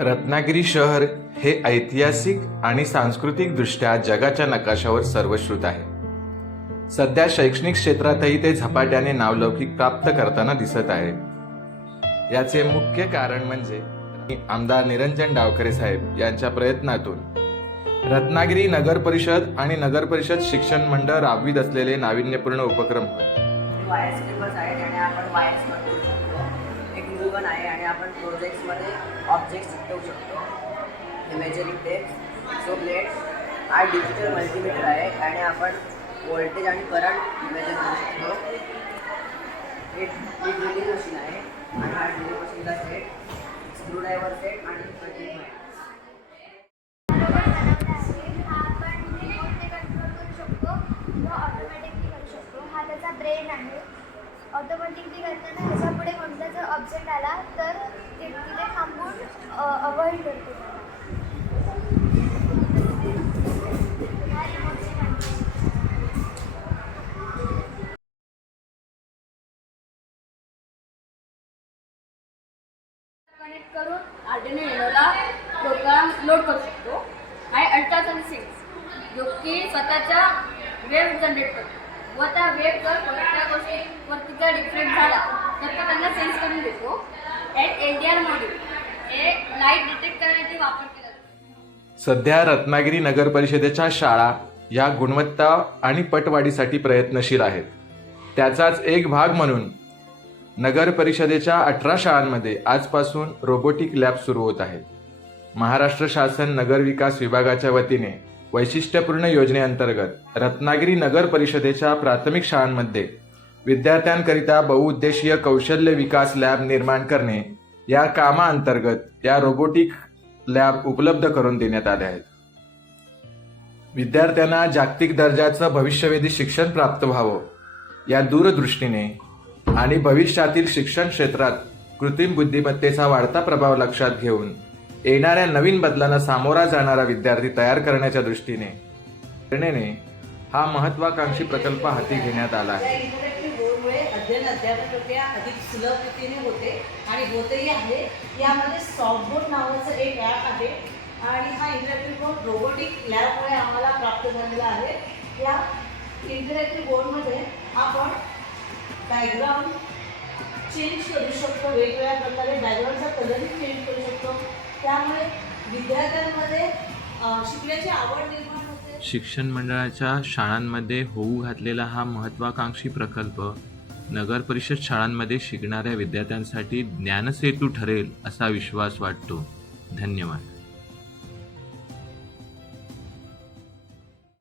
रत्नागिरी शहर हे ऐतिहासिक आणि सांस्कृतिकदृष्ट्या जगाच्या नकाशावर सर्वश्रुत आहे. सध्या शैक्षणिक क्षेत्रातही ते झपाट्याने नावलौकिक प्राप्त करताना दिसत आहे. याचे मुख्य कारण म्हणजे आमदार निरंजन डावखरे साहेब यांच्या प्रयत्नातून रत्नागिरी नगर परिषद आणि नगर परिषद शिक्षण मंडळ राबवित असलेले नाविन्यपूर्ण उपक्रम होय आहे आणि आपण प्रोजेक्ट्समध्ये ऑब्जेक्ट्स ठेवू शकतो. मेजरिंग टेप सो प्लेट हा डिजिटल मल्टीमीटर आहे आणि आपण व्होल्टेज आणि करंट मेजर करू शकतो. हे ही ड्रिलिंग मशीन आहे आणि हा ड्रिलिंग मशीनचा सेट स्क्रूड्रायव्हर सेट आणि कटिंग आहे ऑटोमॅटिकली करू शकतो. हा त्याचा ब्रेन आहे. ऑटोमॅटिकली करताना त्याच्या पुढे कोणता जर ऑब्जेक्ट आला तर ते तिथे थांबून अवॉइड करतो. कनेक्ट करून आर्डिनो येनोला प्रोग्राम लोड करू शकतो. आणि अल्ट्रासॉनिक सिक्स जो की स्वतःच्या वेव्ह जनरेट करतो व त्या वेव्ह जर कोणत्या गोष्टीवरती जर डिफरंट झाला तर तो त्यांना सेन्स करून देतो. एट एल डी आर मॉड्यूल हे लाइट डिटेक्ट करण्यासाठी वापर केला सध्या रत्नागिरी नगर परिषदेच्या शाळा या गुणवत्ता आणि पटवाढीसाठी प्रयत्नशील आहेत. त्याचाच एक भाग म्हणून नगर परिषदेच्या अठरा शाळांमध्ये आजपासून रोबोटिक लॅब सुरू होत आहेत. महाराष्ट्र शासन नगर विकास विभागाच्या वतीने वैशिष्ट्यपूर्ण योजनेअंतर्गत रत्नागिरी नगर परिषदेच्या प्राथमिक शाळांमध्ये विद्यार्थ्यांकरिता बहुउद्देशीय कौशल्य विकास लॅब निर्माण करणे या कामाअंतर्गत या रोबोटिक लॅब उपलब्ध करून देण्यात आल्या आहेत. विद्यार्थ्यांना जागतिक दर्जाचं भविष्यवेधी शिक्षण प्राप्त व्हावं या दूरदृष्टीने आणि भविष्यातील शिक्षण क्षेत्रात कृत्रिम बुद्धिमत्तेचा वाढता प्रभाव लक्षात घेऊन येणाऱ्या नवीन बदलांना सामोरा जाणारा विद्यार्थी तयार करण्याच्या दृष्टीने प्रेरणेने हा महत्वाकांक्षी प्रकल्प हाती घेण्यात आला आहे. असल्यामुळे अध्ययन अध्यापन प्रक्रिया अधिक सुलभ रीतीने होते आणि होतही आहे. यामध्ये सॉफ्टबोर्ड नावाचं एक ॲप आहे आणि हा इंटरॅक्टिव्ह बोर्ड रोबोटिक लॅबमुळे आम्हाला प्राप्त झालेला आहे. या इंटरॅक्टिव्ह बोर्डमध्ये आपण बॅकग्राऊंड चेंज करू शकतो वेगवेगळ्या प्रकारे बॅकग्राऊंडचा कलरही चेंज करू शकतो. त्यामुळे विद्यार्थ्यांमध्ये शिकण्याची आवड निर्माण शिक्षण मंडळाच्या शाळांमध्ये होऊ घातलेला हा महत्त्वाकांक्षी प्रकल्प नगर परिषद शाळांमध्ये शिकणाऱ्या विद्यार्थ्यांसाठी ज्ञानसेतू ठरेल असा विश्वास वाटतो. धन्यवाद.